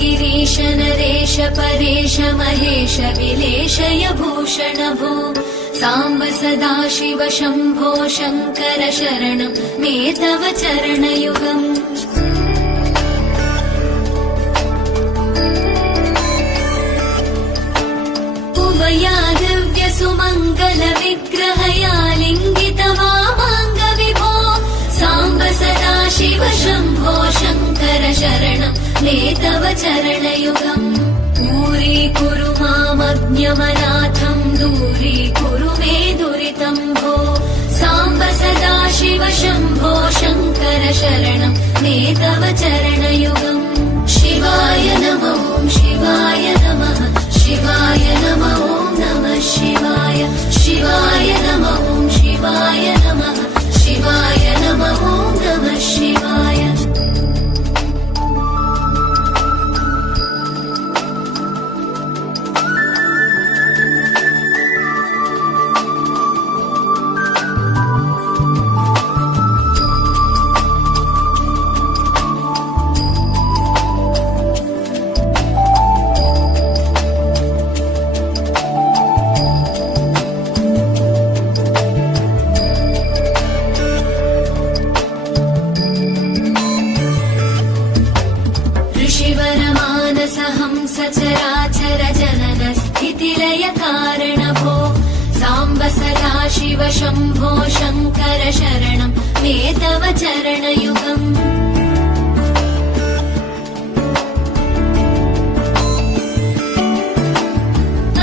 गिरीश नरेश परेश महेश विलेशय भूषण भो साम्ब सदाशिव शम्भो शङ्कर शरणं मे तव चरणयुगम् उमया दिव्य सुमङ्गल विग्रहया लिङ्गित वामाङ्ग विभो साम्ब सदाशिव शम्भो शङ्कर शरणं मे तव चरणयुगम् दूरीकुरु मामज्ञमनाथम् दूरीकुरु मे दुरितम् भो साम्ब सदाशिव शम्भो शङ्कर शरणं मे तव चरणयुगम् शिवाय नमो शिवाय नमः शिवाय नमो नमः शिवाय शिवाय नमो शिवाय नमः शिवाय नमो नमः शिवाय सचराचर जनन स्थितिलय कारण भो साम्ब सदाशिव शम्भो शङ्कर शरणं मे तव चरणयुगम्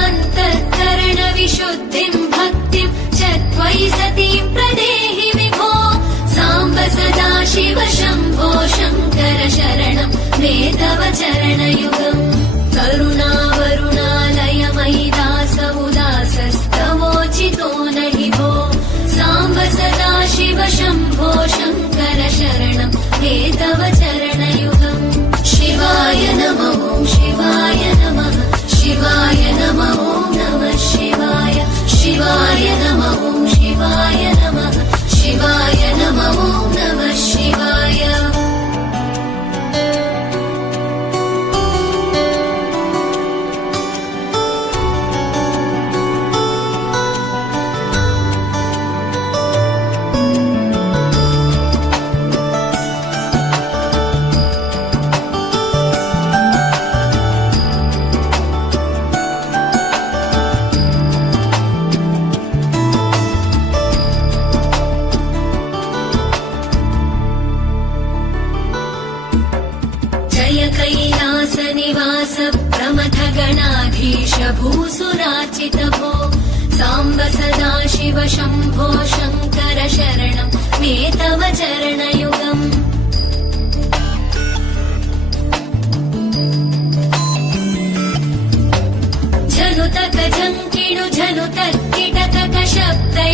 अन्तःकरण विशुद्धिं भक्तिं च त्वयि सतीं प्रदेहि विभो साम्ब सदाशिव शम्भो शङ्कर शरणं मे तव चरणयुगम् करुणावरुणालय मयि दास उदासस्तवोचितो नहि भो साम्ब सदाशिव शम्भो शङ्कर शरणं मे तव चरणयुगम् शिवाय नमो शिवाय नमः शिवाय नमो नमः शिवाय शिवाय नमो शिवाय नमः शिवाय नमो नमः शिवाय कैलास निवास प्रमथ गणाधीश भूसुराचित भो साम्ब सदाशिव शम्भो शङ्कर शरणं मे तव चरणयुगम् झनुतक झङ्किणु झनुतक्किटक शब्दै